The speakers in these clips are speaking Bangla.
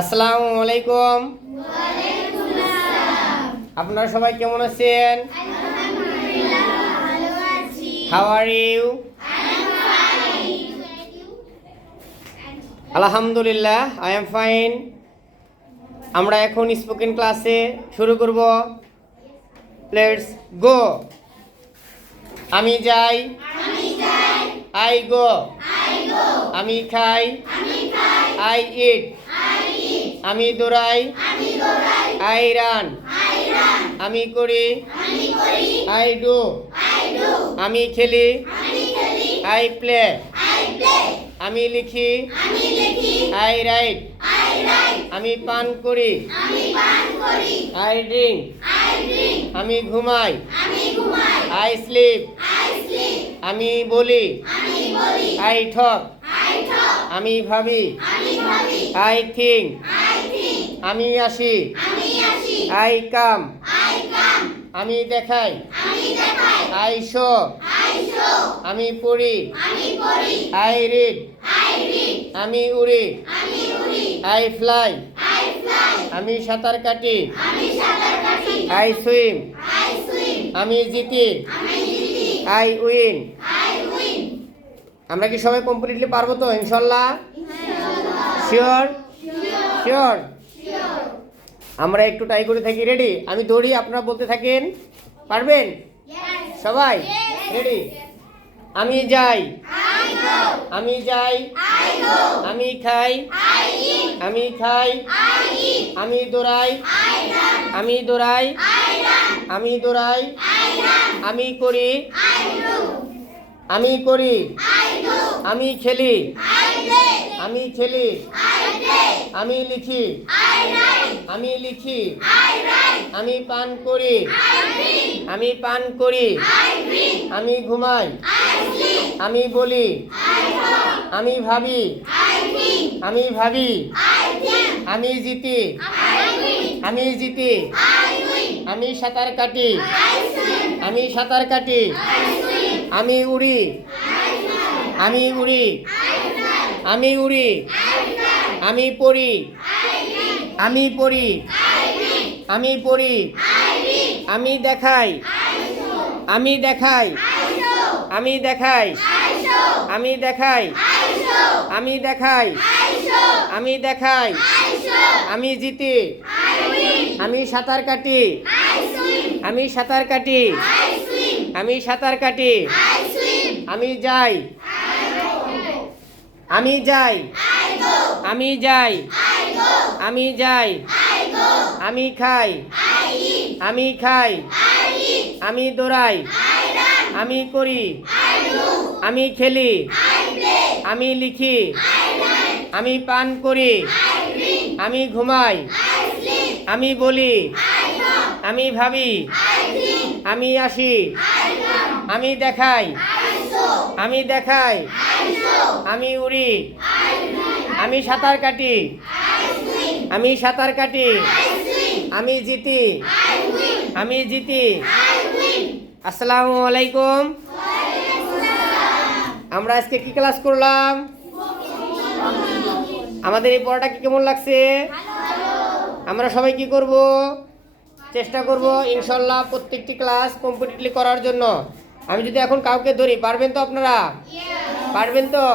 আসসালামু আলাইকুম। আপনারা সবাই কেমন আছেন? How are you? আলহামদুলিল্লাহ, আই এম ফাইন। আমরা এখন স্পোকেন ক্লাসে শুরু করব। Let's go. আমি যাই, আই গো। আমি খাই, আই ইট। আমি দৌড়াই, আই রান। আমি করি, আই ডু। আমি খেলি, আই প্লে। আমি লিখি, আই রাইট। আমি পান করি, আই ড্রিঙ্ক। আমি ঘুমাই, আই স্লিপ। আমি বলি, আই টক। আমি ভাবি, আই থিঙ্ক। আমি আসি, আই কাম। আমি দেখাই, আই শো। আমি পড়ি, আই রিড। আমি উড়ি, আই ফ্লাই। আমি সাঁতার কাটি, আই সুইম। আমি জিতি, আই উইন। আমরা কি সবাই কমপ্লিটলি পারবো তো ইনশাআল্লাহ? শিওর? শিওর। আমরা একটু ট্রাই করে থাকি। রেডি? আমি দৌড়ি, আপনারা বলতে থাকেন। পারবেন সবাই? রেডি? আমি যাই, আমি যাই। আমি খাই, আমি খাই। আমি দৌড়াই, আমি দৌড়াই। আমি দৌড়াই। আমি করি, আমি করি। আমি খেলি, আমি খেলি। আমি লিখি, আমি লিখি। আমি পান করি, আমি পান করি। আমি ঘুমাই, আমি বলি। আমি ভাবি, আমি ভাবি। আমি জিতি, আমি জিতি। আমি সাঁতার কাটি, আমি সাঁতার কাটি। আমি উড়ি, আমি উড়ি। আমি উড়ি। আমি পড়ি, আমি পড়ি। আমি পড়ি। আমি দেখাই, আমি দেখাই। আমি দেখাই, আমি দেখাই। আমি দেখাই, আমি দেখাই। আমি জিতি, আমি সাঁতার কাটি, আমি সাঁতার কাটি। আমি সাঁতার কাটি। আমি যাই, আমি যাই। আমি যাই, আমি যাই। আমি খাই, আমি খাই। আমি দৌড়াই, আমি করি। আমি খেলি, আমি লিখি। আমি পান করি, আমি ঘুমাই। আমি বলি, আমি ভাবি। আমি আসি, আমি দেখাই, আমি দেখাই। আমি উড়ি, আমি সাঁতার কাটি, আমি সাঁতার কাটি। আমি জিতি, আমি জিতি। আসসালামু আলাইকুম। আমরা আজকে কি ক্লাস করলাম? আমাদের এই পড়াটা কি কেমন লাগছে? আমরা সবাই কি করব? চেষ্টা করব ইনশাআল্লাহ প্রত্যেকটি ক্লাস কমপ্লিটলি করার জন্য। আমি যদি এখন কাউকে ধরি, পারবেন তো আপনারা? পারবেন তো?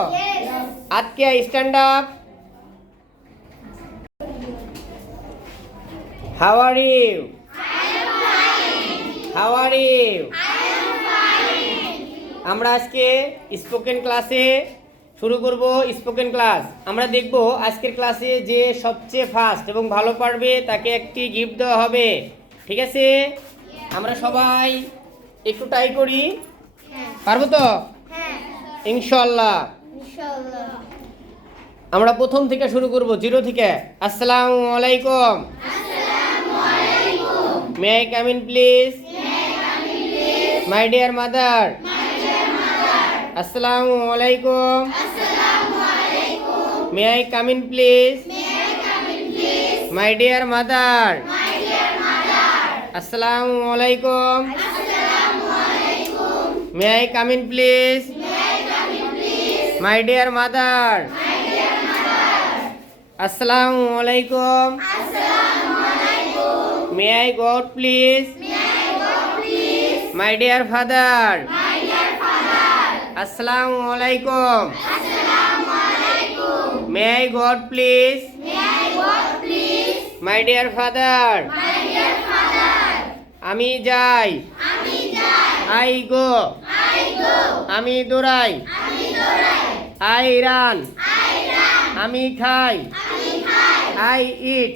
আজকে stand up. How are you? How are you? আমরা আজকে স্পোকেন ক্লাসে শুরু করব। স্পোকেন ক্লাস আমরা দেখব। আজকের ক্লাসে যে সবচেয়ে ফাস্ট এবং ভালো পারবে তাকে একটি গিফট দেওয়া হবে। ঠিক আছে? আমরা সবাই একটু ট্রাই করি। পারবো তো ইনশাআল্লাহ? আমরা প্রথম থেকে শুরু করব, জিরো থেকে। আসসালামু আলাইকুম। May I come in please? My dear mother. আসসালামু আলাইকুম। May I come in please? My dear mother. আসসালামু আলাইকুম। May I come in please? My dear mother. Assalamu alaikum. May I go out, please? My dear father. Assalamu alaikum. May I go out, please? My dear father. আমি যাই। I go. আমি দৌড়াই। I run. আমি খাই। I eat.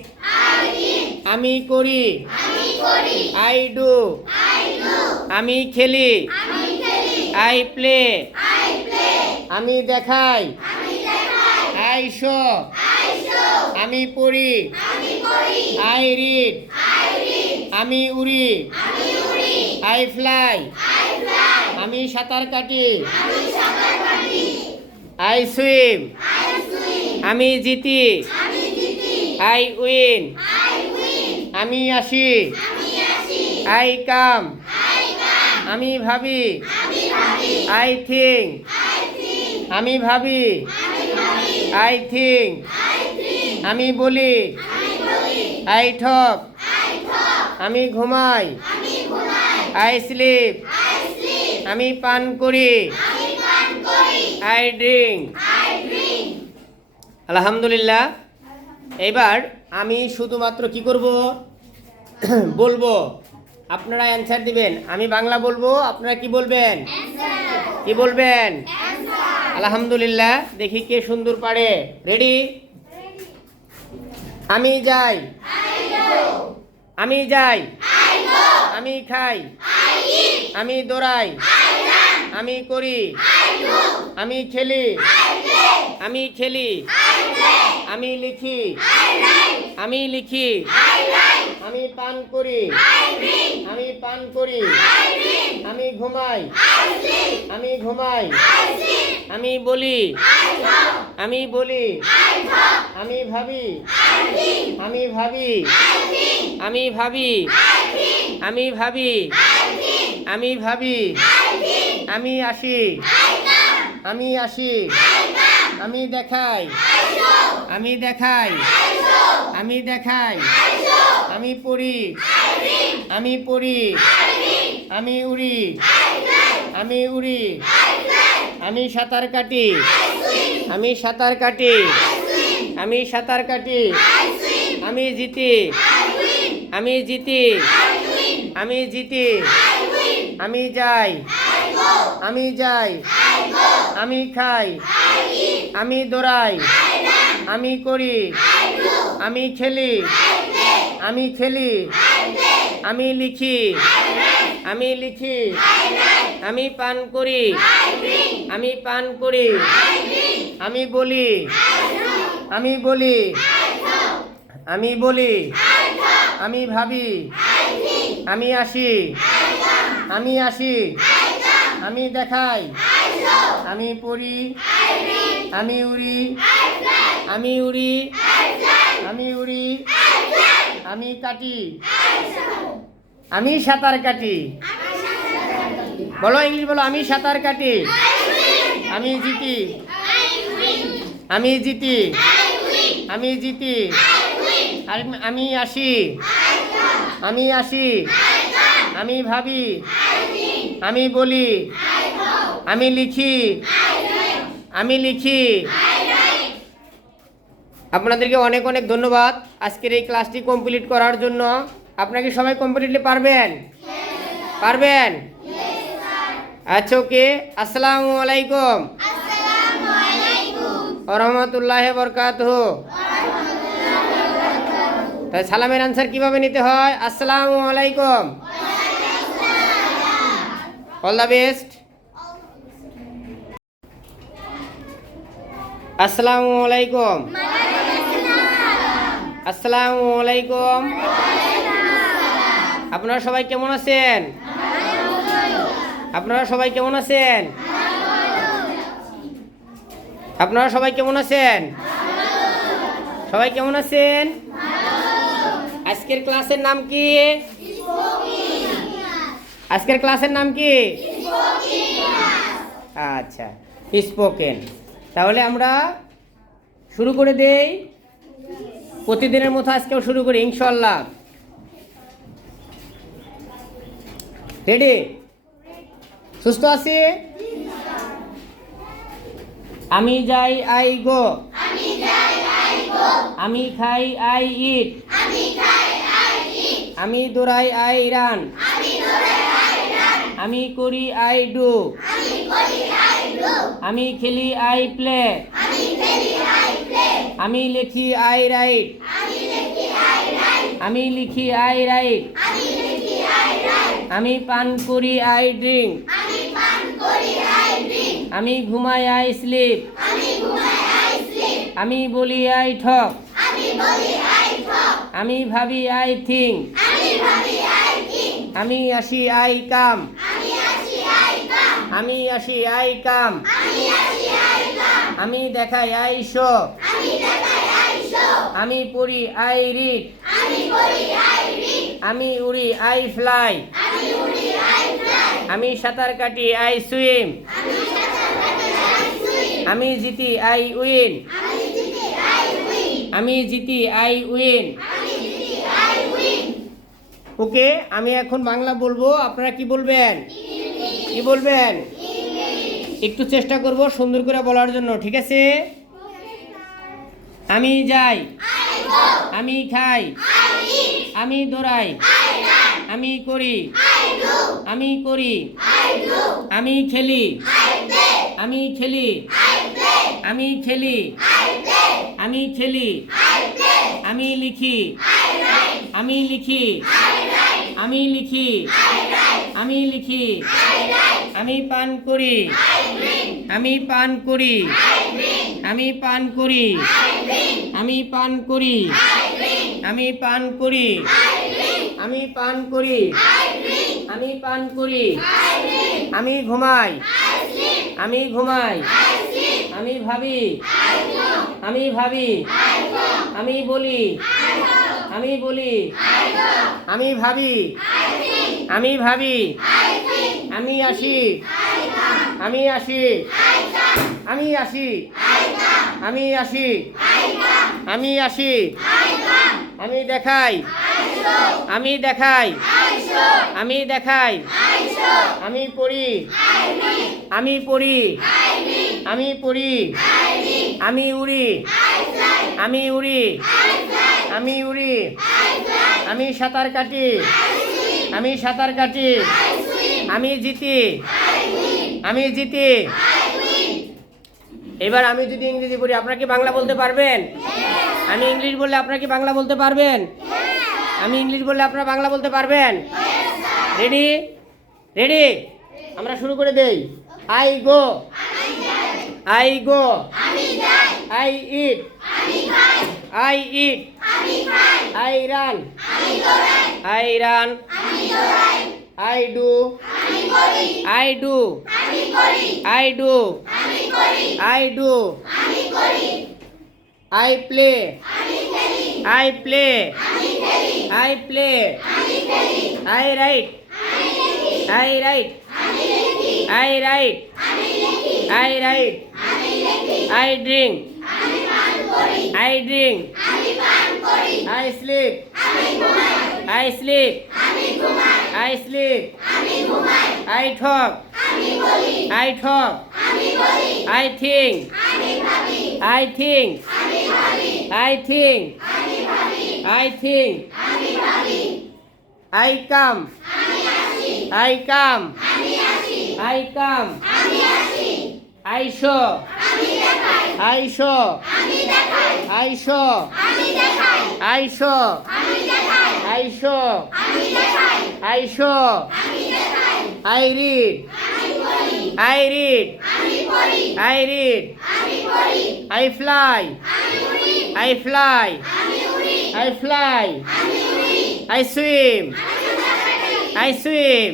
আমি করি। I do. আমি খেলি। I play. আমি দেখাই। I show. আমি পড়ি। I read. আমি উড়ি। I fly. আমি সাঁতার কাটি। I swim. আমি জিতি। I win. আমি আসি। I come. আমি ভাবি। I think. আমি ভাবি। I think. আমি বলি। I talk. আমি ঘুমাই। I sleep. আমি পান করি। I drink. আলহামদুলিল্লাহ। এবার আমি শুধুমাত্র কি করব বলবো, আপনারা অ্যানসার দিবেন। আমি বাংলা বলবো, আপনারা কি বলবেন? কি বলবেন? আলহামদুলিল্লাহ। দেখি কে সুন্দর পারে। রেডি? আমি যাই। আমি যাই। আমি খাই। আমি দৌড়াই। আমি করি। আমি খেলি। আমি খেলি। আমি লিখি। আমি লিখি। আমি পান করি। আমি পান করি। আমি ঘুমাই। আমি ঘুমাই। আমি বলি। আমি বলি। আমি ভাবি। আমি ভাবি। আমি ভাবি। আমি ভাবি। আমি ভাবি। আমি আসি। আমি আসি। আমি দেখাই। আমি দেখাই। আমি দেখাই। আমি পড়ি। আমি পড়ি। আমি উড়ি। আমি উড়ি। আমি সাঁতার কাটি। আমি সাঁতার কাটি। আমি সাঁতার কাটি। আমি জিতি। আমি জিতি। আমি জিতি। আমি যাই। আমি যাই। আমি খাই। আমি দৌড়াই। আমি করি। আমি খেলি। আমি খেলি। আমি লিখি। আমি লিখি। আমি পান করি। আমি পান করি। আমি বলি। আমি বলি। আমি বলি। আমি ভাবি। আমি আসি। আমি আসি। আমি দেখাই। আমি পড়ি। আমি উড়ি। আমি উড়ি। আমি উড়ি। আমি কাটি। আমি সাঁতার কাটি। বলো, ইংলিশ বলো। আমি সাঁতার কাটি। আমি জিতি। আমি জিতি। আমি জিতি। আমি আসি। আমি আসি। আমি ভাবি। আমি বলি। আমি লিখি। আমি লিখি। আপনাদেরকে অনেক অনেক ধন্যবাদ আজকের এই ক্লাসটি কমপ্লিট করার জন্য। আপনাকে সবাই কমপ্লিটলি পারবেন? পারবেন? আচ্ছা, ওকে। আসসালামু আলাইকুম ওয়া রাহমাতুল্লাহি ওয়া বারাকাতুহু। তাই সালামের আনসার কিভাবে নিতে হয়? আসসালামু আলাইকুম। All the best. আসসালামু আলাইকুম। আসসালামু আলাইকুম। আপনারা সবাই কেমন আছেন? আপনারা সবাই কেমন আছেন? আপনারা সবাই কেমন আছেন? সবাই কেমন আছেন? আজকের ক্লাসের নাম কি? আজকের ক্লাসের নাম কি? আচ্ছা, স্পোকেন। তাহলে আমরা শুরু করে দেই। প্রতিদিনের মতো আজকেও শুরু করি ইনশাআল্লাহ। রেডি? সুস্থ আছি? আমি যাই আই গো, আমি খাই আই ইট, আমি দৌড়াই আই রান, আমি করি আই ডু, আমি খেলি আই প্লে, আমি লিখি আই রাইট, আমি লিখি আই রাইট, আমি পান করি আই ড্রিঙ্ক, আমি ঘুমাই আই স্লিপ, আমি বলি আই ঠক, আমি ভাবি আই থিঙ্ক, আমি আসি আই কাম, আমি আসি আই কাম, আমি দেখাই আই শো, আমি পড়ি আই রিড, আমি উড়ি আই ফ্লাই, আমি সাঁতার কাটি আই সুইম, আমি জিতি আই উইন, আমি জিতি আই উইন। ওকে, আমি এখন বাংলা বলবো, আপনারা কি বলবেন? কি বলবেন? একটু চেষ্টা করব সুন্দর করে বলার জন্য, ঠিক আছে? আমি যাই, আমি খাই, আমি দৌড়াই, আমি করি, আমি করি, আমি খেলি, আমি খেলি, আমি খেলি, আমি খেলি, আমি লিখি, আমি লিখি, আমি লিখি, আমি লিখি, আমি পান করি, আমি পান করি, আমি পান করি, আমি পান করি, আমি পান করি, আমি পান করি, আমি পান করি, আমি ঘুমাই, আমি ঘুমাই, আমি ভাবি, আমি ভাবি, আমি বলি, আমি বলি, আমি ভাবি, আমি ভাবি, আমি আসি, আমি আসি, আমি আসি, আমি আসি, আমি আসি, আমি দেখাই, আমি দেখাই, আমি দেখাই, আমি পড়ি, আমি পড়ি, আমি পড়ি, আমি উড়ি, আমি উড়ি, আমি উড়ি, আমি সাঁতার কাটি, আমি সাঁতার কাটি, আমি জিতি, আমি জিতি। এবার আমি যদি ইংরেজি বলি, আপনারা কি বাংলা বলতে পারবেন? আমি ইংলিশ বললে আপনারা কি বাংলা বলতে পারবেন? আমি ইংলিশ বললে আপনারা বাংলা বলতে পারবেন? রেডি? রেডি? আমরা শুরু করে দেই। I go, I go, I eat, I eat, I run, I run, I do, I do, I do, I do, I play, I play, I play, I write, I write, I write, I write, I drink, I drink, I sleep, I sleep, I sleep, I talk, I talk, I think, I think, I think, I think, I come, I come, I come, I show, I show, I show, I show, I show, I show, I read, I read, I read, I fly, I fly, I fly, I swim, I swim,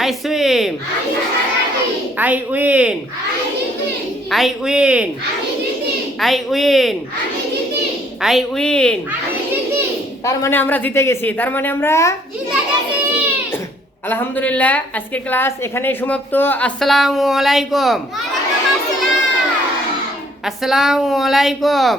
I swim, I win, I win, I win, I win. তার মানে আমরা জিতে গেছি, তার মানে আমরা আলহামদুলিল্লাহ। আজকের ক্লাস এখানেই সমাপ্ত। আসসালামু আলাইকুম। আসসালামু আলাইকুম।